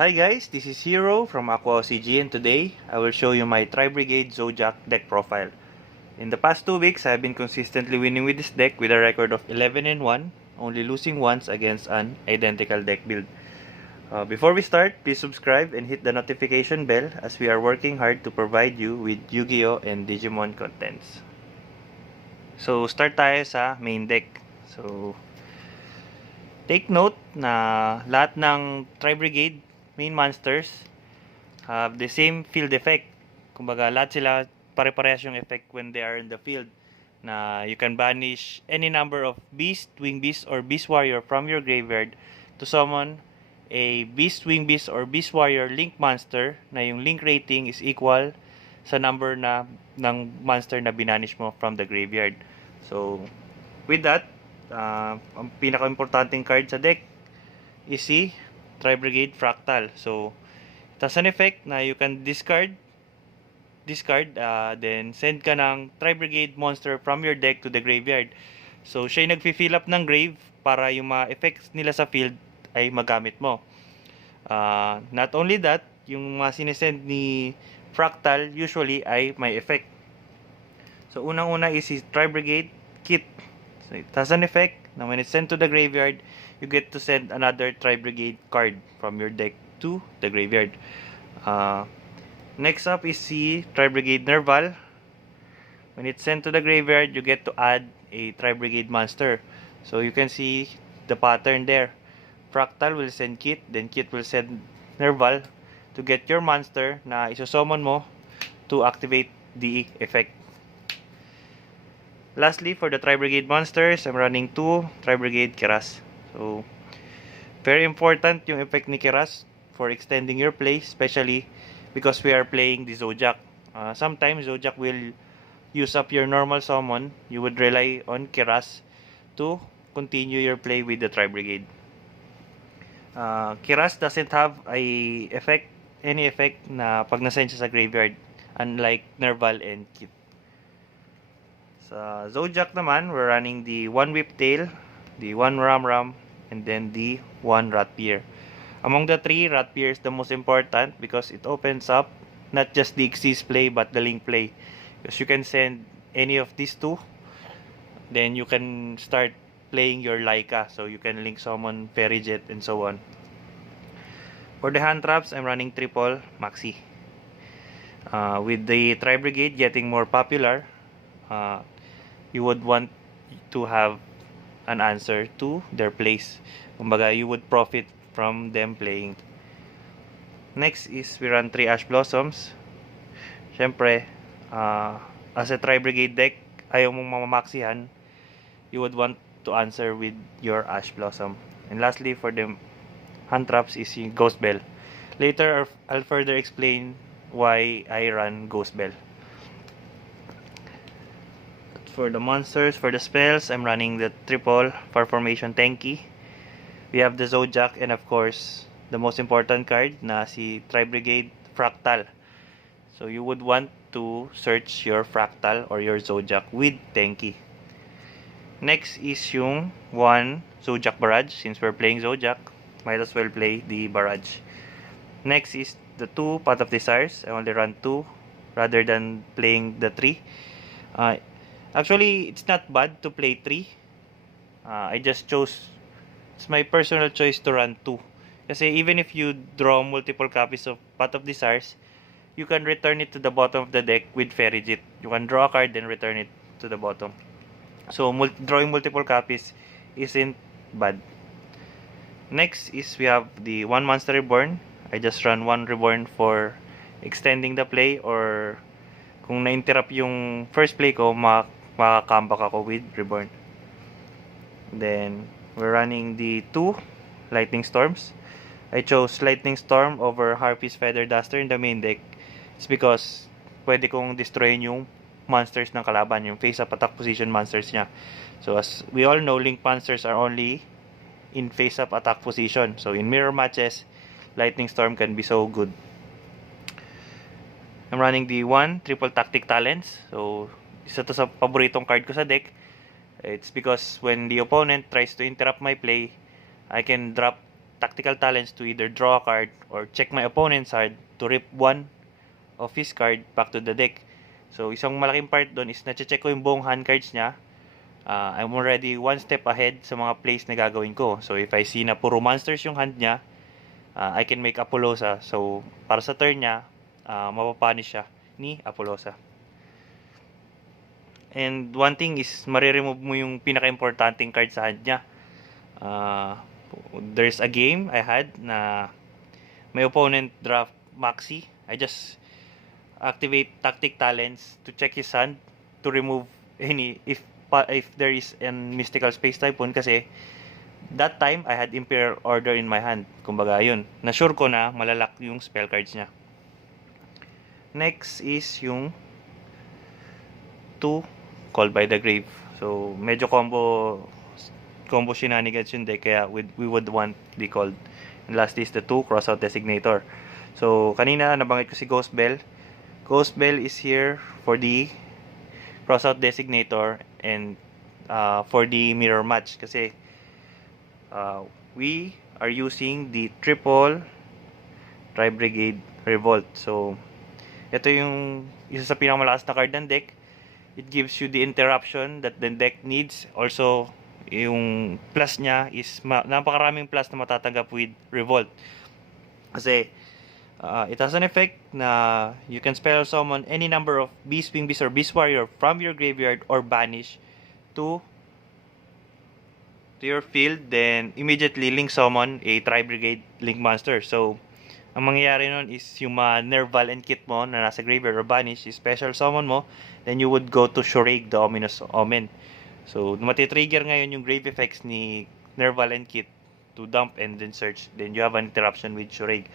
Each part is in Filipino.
Hi guys, this is Hero from Aqua OCG, and today I will show you my Tri-Brigade Zoodiac deck profile. In the past 2 weeks, I've been consistently winning with this deck with a record of 11 and 1, only losing once against an identical deck build. Before we start, please subscribe and hit the notification bell as we are working hard to provide you with Yu-Gi-Oh! And Digimon contents. So start tayo sa main deck. So take note na lahat ng Tri-Brigade main monsters have the same field effect. Kumbaga, lahat sila pare-parehas yung effect when they are in the field. Na you can banish any number of beast, wing beast, or beast warrior from your graveyard to summon a beast, wing beast, or beast warrior link monster na yung link rating is equal sa number na ng monster na binanish mo from the graveyard. So, with that, ang pinaka-importanting card sa deck is si Tri-Brigade Fractal. So, it has an effect na you can discard, then send ka ng Tri-Brigade monster from your deck to the graveyard. So, siya yung nagfi-fill up ng grave para yung mga effects nila sa field ay magamit mo. Not only that, yung mga sinesend ni Fractal usually ay may effect. So, unang-una is si Tri-Brigade Kit. So, it has an effect na when it's sent to the graveyard, you get to send another Tri-Brigade card from your deck to the graveyard. Next up is si Tri-Brigade Nerval. When it's sent to the graveyard, you get to add a Tri-Brigade monster. So you can see the pattern there. Fractal will send Kit, then Kit will send Nerval to get your monster na isosummon mo to activate the effect. Lastly, for the Tri-Brigade monsters, I'm running 2 Tri-Brigade Keras. So, very important yung effect ni Keras for extending your play, especially because we are playing the Zoodiac. Sometimes Zoodiac will use up your normal summon. You would rely on Keras to continue your play with the Tri-Brigade. Keras doesn't have any effect na pag nasend siya sa graveyard, unlike Nerval and Kit. Sa Zoodiac naman, we're running the 1 Whiptail, the 1 Ram, and then the 1 Ratpier. Among the 3, Ratpier is the most important because it opens up not just the Xyz play but the Link play. Because you can send any of these two, then you can start playing your Laika. So you can link summon Fairy Jet and so on. For the hand traps, I'm running triple Maxi. With the Tri-Brigade getting more popular, you would want to have an answer to their plays. Kumbaga, you would profit from them playing. Next is we run 3 Ash Blossoms. Syempre, as a Tri-Brigade deck, ayaw mong mamamaxihan, you would want to answer with your Ash Blossom. And lastly, for the hand traps is yung Ghost Bell. Later, I'll further explain why I run Ghost Bell. For the monsters, for the spells, I'm running the triple Far Formation Tenki. We have the Zoodiac and of course, the most important card na si Tri-Brigade Fractal. So you would want to search your Fractal or your Zoodiac with Tenki. Next is yung 1 Zoodiac Barrage. Since we're playing Zoodiac, might as well play the Barrage. Next is the 2 Path of Desires. I only run 2 rather than playing the 3. Actually, it's not bad to play 3. I just chose, it's my personal choice to run 2. Kasi even if you draw multiple copies of Path of Desires, you can return it to the bottom of the deck with Fairy Jet. You can draw a card then return it to the bottom. So, drawing multiple copies isn't bad. Next is we have the 1 Monster Reborn. I just run 1 Reborn for extending the play, or kung na-interrupt yung first play ko, makaka-comeback ako with Reborn. Then, we're running the 2 Lightning Storms. I chose Lightning Storm over Harpy's Feather Duster in the main deck. It's because pwede kong destroyin yung monsters ng kalaban, yung face-up attack position monsters niya. So, as we all know, Link monsters are only in face-up attack position. So, in mirror matches, Lightning Storm can be so good. I'm running the 1 Triple Tactic Talents. So, isa to sa paboritong card ko sa deck. It's because when the opponent tries to interrupt my play, I can drop tactical talents to either draw a card or check my opponent's hand to rip one of his card back to the deck. So, isang malaking part doon is na-check ko yung buong hand cards niya. I'm already one step ahead sa mga plays na gagawin ko. So, if I see na puro monsters yung hand niya, I can make Apollosa. So, para sa turn niya, mapapunish siya ni Apollosa. And one thing is, mariremove mo yung pinaka-importanting card sa hand niya. There's a game I had na my opponent draft Maxi. I just activate tactic talents to check his hand to remove any if there is an mystical space typhoon, kasi that time I had Imperial Order in my hand. Kumbaga yun, na-sure ko na malalak yung spell cards niya. Next is yung 2 Called by the Grave. So medyo combo shenanigans yung deck, kaya we would want the called. And last is the 2 Crossout Designator. So kanina nabanggit ko si Ghost Bell. Ghost Bell is here for the Crossout Designator and for the mirror match, kasi we are using the triple Tri-Brigade Revolt. So ito yung isa sa pinakamalakas na card ng deck. It gives you the interruption that the deck needs. Also, yung plus niya is napakaraming plus na matatanggap with Revolt. Kasi it has an effect na you can spell summon any number of Beast, Wing Beast, or Beast Warrior from your graveyard or banish to your field, then immediately link summon a Tri-Brigade Link Monster. So, ang mangyayari nun is yung mga Nerval and Kit mo na nasa graveyard or banish, is special summon mo, then you would go to Shuraig, the Ominous Omen. So, matitrigger ngayon yung grave effects ni Nerval and Kit to dump and then search. Then you have an interruption with Shuraig.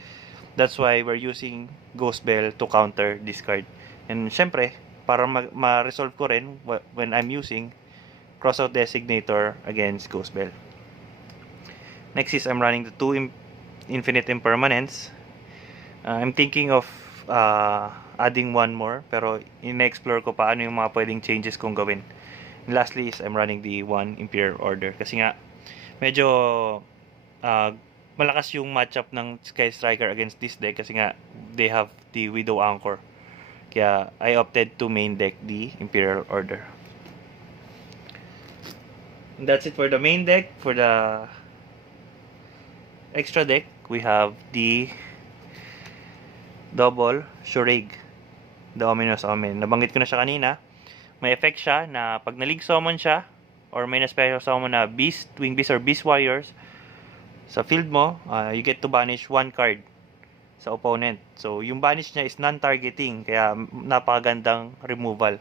That's why we're using Ghost Bell to counter this card. And syempre, para ma-resolve ko rin when I'm using Crossout Designator against Ghost Bell. Next is I'm running the 2 Infinite Impermanence. I'm thinking of adding one more, pero in-explore ko paano yung mga pwedeng changes kong gawin. And lastly is I'm running the 1 Imperial Order, kasi nga medyo malakas yung matchup ng Sky Striker against this deck, kasi nga they have the Widow Anchor. Kaya I opted to main deck the Imperial Order. And that's it for the main deck. For the extra deck, we have the double Shuraig, the Ominous Omen. Nabanggit ko na siya kanina. May effect siya na pag na-link summon siya or may na-special summon na Beast, Wing Beast, or Beast Warriors sa field mo, you get to banish one card sa opponent. So, yung banish niya is non-targeting, kaya napakagandang removal.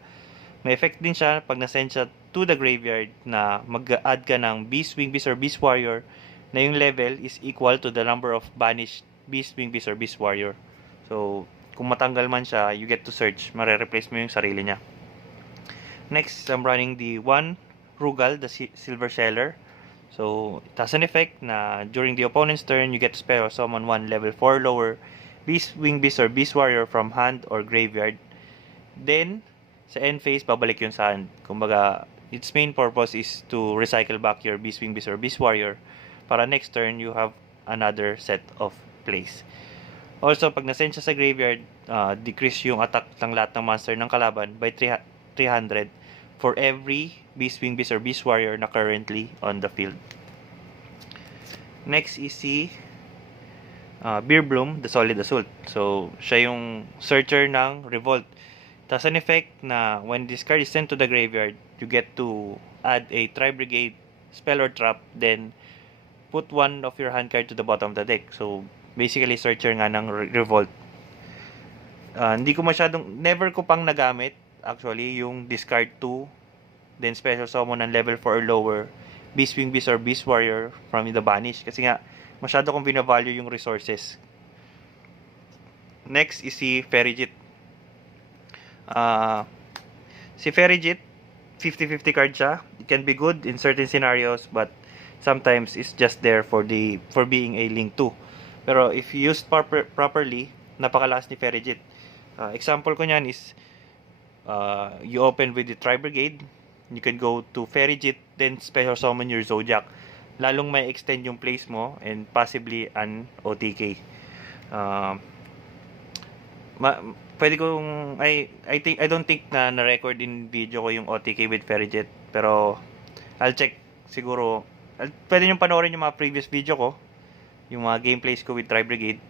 May effect din siya pag na-send siya to the graveyard na mag-add ka ng Beast, Wing Beast, or Beast Warrior na yung level is equal to the number of banished Beast, Wing Beast, or Beast Warrior. So, kung matanggal man siya, you get to search. Mare-replace mo yung sarili niya. Next, I'm running the 1 Rugal, the Silver Sheller. So, it has an effect na during the opponent's turn, you get to spell summon 1 level 4 lower Beast, Wing Beast, or Beast Warrior from hand or graveyard. Then, sa end phase, babalik yun sa hand. Kumbaga, its main purpose is to recycle back your Beast, Wing Beast, or Beast Warrior para next turn, you have another set of plays. Also, pag nasend siya sa graveyard, decrease yung attack ng lahat ng monster ng kalaban by 300 for every Beast, Wing Beast, or Beast Warrior na currently on the field. Next is si Beer Bloom, the Solid Assault. So, siya yung searcher ng Revolt. It has an effect na when this card is sent to the graveyard, you get to add a Tri-Brigade spell or trap, then put one of your hand card to the bottom of the deck. So, basically, searcher nga ng Revolt. Hindi ko never ko pang nagamit, actually, yung discard 2, then special summon ng level 4 or lower, Beast, Wing Beast, or Beast Warrior from the banish. Kasi nga, masyado kong binavalue yung resources. Next is si Ferrijit. Si Ferrijit, 50-50 card siya. It can be good in certain scenarios, but sometimes it's just there for being a link 2. Pero if used properly, napakalakas ni Ferrijit. Example ko niyan is you open with the Tri-Brigade, you can go to Ferrijit, then special summon your Zoodiac. lalong may extend yung plays mo and possibly an OTK. Pwede kong I don't think na na-record in video ko yung OTK with Ferijet, pero I'll check siguro. Pwede nyo panoorin yung mga previous video ko, yung mga gameplays ko with Tri-Brigade.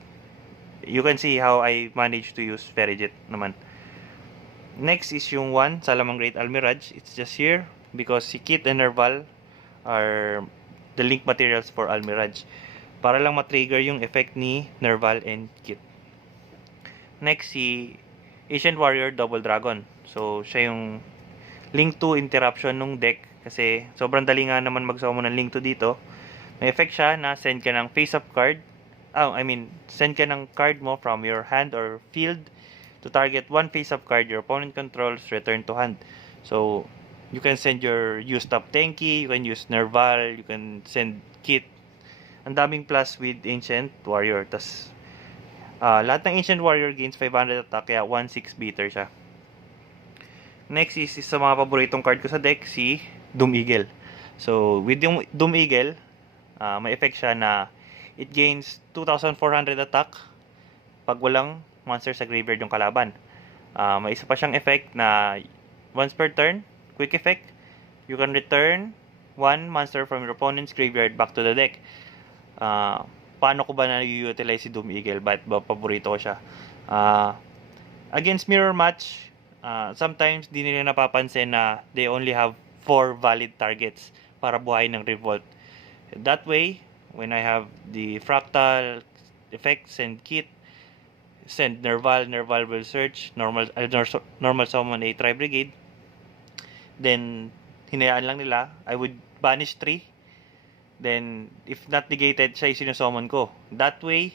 You can see how I managed to use Ferijet naman. Next is yung Salamang Great Almiraj. It's just here because si Kit and Nerval are the link materials for Almiraj, para lang ma-trigger yung effect ni Nerval and Kit. Next, si Ancient Warrior Double Dragon. So, siya yung link to interruption nung deck, kasi sobrang dali nga naman mag-summon ng link to dito. May effect siya na send ka ng face-up card. Send ka ng card mo from your hand or field to target one face-up card your opponent controls, return to hand. So, you can send your used up Tenki, you can use Nerval, you can send Kit. Ang daming plus with Ancient Warrior. Tas, lahat ng Ancient Warrior gains 500 attack, kaya 1/6 beater siya. Next is sa mga paboritong card ko sa deck, si Doom Eagle. So, with yung Doom Eagle, may effect siya na it gains 2,400 attack pag walang monster sa graveyard yung kalaban. May isa pa siyang effect na once per turn, quick effect, you can return one monster from your opponent's graveyard back to the deck. Paano ko ba na-utilize si Doom Eagle? Bakit ba paborito ko siya? Against mirror match, sometimes di nila napapansin na they only have 4 valid targets para buhayin ng Revolt. That way, when I have the Fractal effect, send Kit, send Nerval will search, normal summon a Tri-Brigade, then hinayaan lang nila, I would banish 3, then if not negated, siya yung sinusummon ko. That way,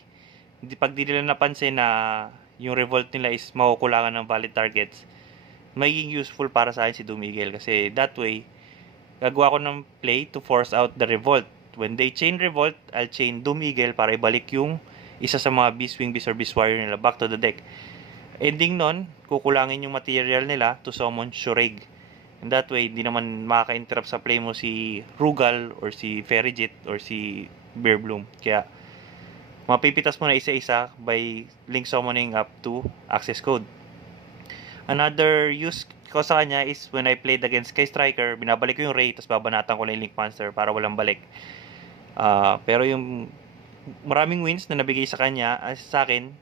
pag di nila napansin na yung Revolt nila is makukulangan ng valid targets, magiging useful para sa akin si Doom Eagle, kasi that way gagawa ko ng play to force out the Revolt. When they chain Revolt, I'll chain Doom Eagle para ibalik yung isa sa mga Beastwing Beast or Beast Warrior nila back to the deck. Ending nun, kukulangin yung material nila to summon Shureg. And that way, hindi naman makaka-interrupt sa play mo si Rugal or si Ferijet or si Bearbloom. Kaya, mapipitas mo na isa-isa by link summoning up to access code. Another use ko sa kanya is when I played against Sky Striker, binabalik ko yung Ray, tapos babanatan ko na yung Link Monster para walang balik. Pero yung maraming wins na nabigay sa kanya, sa akin,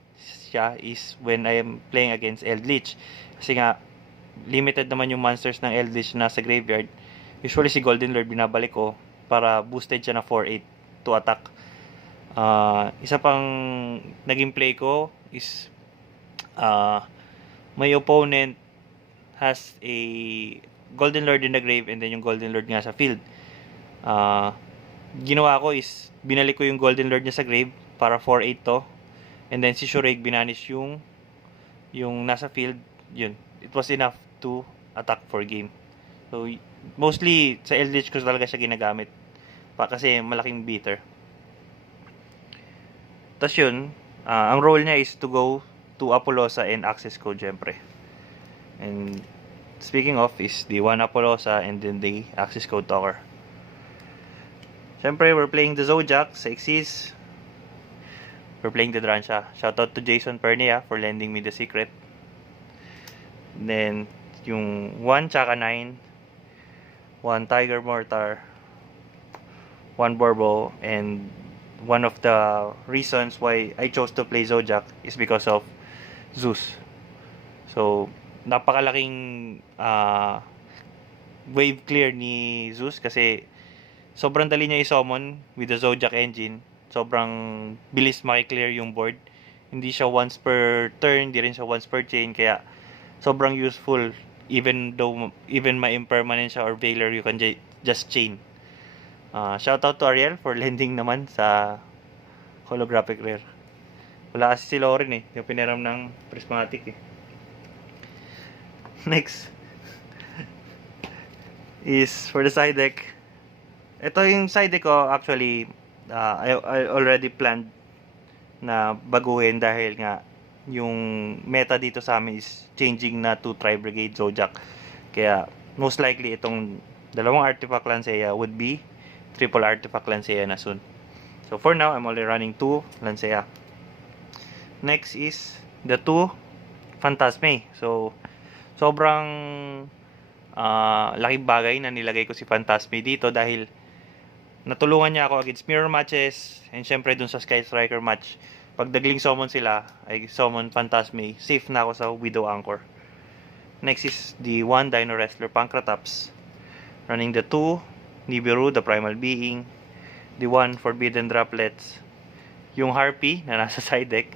siya is when I am playing against Eldritch. Kasi nga, limited naman yung monsters ng Eldritch na sa graveyard. Usually si Golden Lord binabalik ko para boosted siya na 4/8 to attack. Isa pang naging play ko is my opponent has a Golden Lord in the grave and then yung Golden Lord nga sa field. Ginawa ko is binalik ko yung Golden Lord niya sa grave para 4/8 to, and then si Shureg binanish yung nasa field. Yun, it was enough to attack for game. So mostly sa Eldritch ko talaga siya ginagamit kasi malaking beater. Tas yun, ang role niya is to go to Apollosa and access code syempre. And speaking of is the one Apollosa and then the access code talker. Syempre, we're playing the Zoodiac sa Xyz. We're playing the Dransha. Shoutout to Jason Pernia for lending me the secret. Then, yung 1 Chaka 9, 1 Tiger Mortar, 1 Borbo, and one of the reasons why I chose to play Zoodiac is because of Zeus. So, napakalaking wave clear ni Zeus kasi sobrang dali niya i-summon with the Zoodiac engine. Sobrang bilis maki-clear yung board. Hindi siya once per turn, hindi rin siya once per chain, kaya sobrang useful. Even may impermanent siya or Veiler, you can just chain. Shoutout to Ariel for lending naman sa holographic rare. Wala kasi si Lauren yung piniram ng prismatic Next is for the side deck. Ito yung side deck ko, actually I already planned na baguhin dahil nga yung meta dito sa amin is changing na to Tri-Brigade Zoodiac. Kaya most likely itong dalawang artifact Lancea would be triple artifact Lancea na soon. So for now, I'm only running 2 Lancea. Next is the 2 Phantasme. So sobrang laking bagay na nilagay ko si Phantasme dito dahil natulungan niya ako against mirror matches and syempre dun sa Sky Striker match. Pag dagling summon sila, ay summon Phantasme, safe na ako sa Widow Anchor. Next is the 1 Dino Wrestler Pancrataps. Running the 2 Nibiru, the Primal Being, the 1 Forbidden Droplets, yung Harpy na nasa side deck,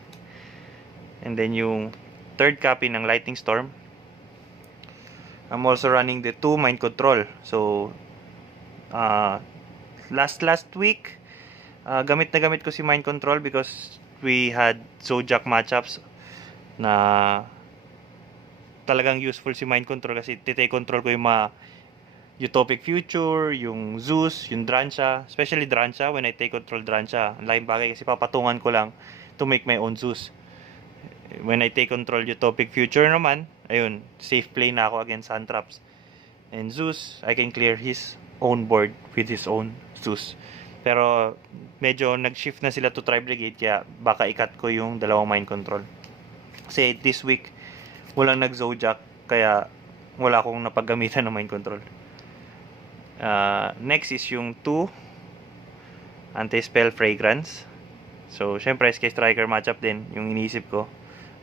and then yung third copy ng Lightning Storm. I'm also running the 2 Mind Control. So last week gamit ko si Mind Control because we had Zoodiac matchups na talagang useful si Mind Control kasi titake control ko yung mga Utopic Future, yung Zeus, yung Drancha, especially Drancha. When I take control Drancha, ang laking bagay kasi papatungan ko lang to make my own Zeus. When I take control Utopic Future naman, ayun, safe play na ako against Sun Traps. And Zeus, I can clear his own board with his own Zeus. Pero medyo nag-shift na sila to Tri-Brigade kaya baka ikat ko yung dalawang Mind Control. Kasi this week walang nag-Zoodiac kaya wala akong napaggamitan ng Mind Control. Next is yung 2 Anti-Spell Fragrance. So syempre Sky Striker matchup din yung iniisip ko.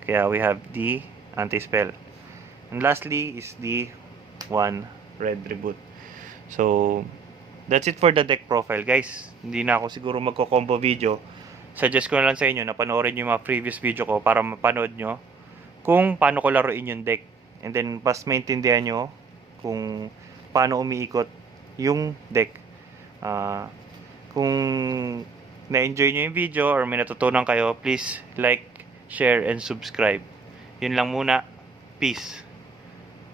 Kaya we have the Anti-Spell. And lastly is the 1 Red Reboot. So that's it for the deck profile, guys. Hindi na ako siguro magko-combo video. Suggest ko na lang sa inyo na panoorin yung mga previous video ko para mapanood nyo kung paano ko laruin yung deck. And then pas maintindihan nyo kung paano umiikot yung deck. Kung na-enjoy nyo yung video or may natutunan kayo, please like, share, and subscribe. Yun lang muna. Peace.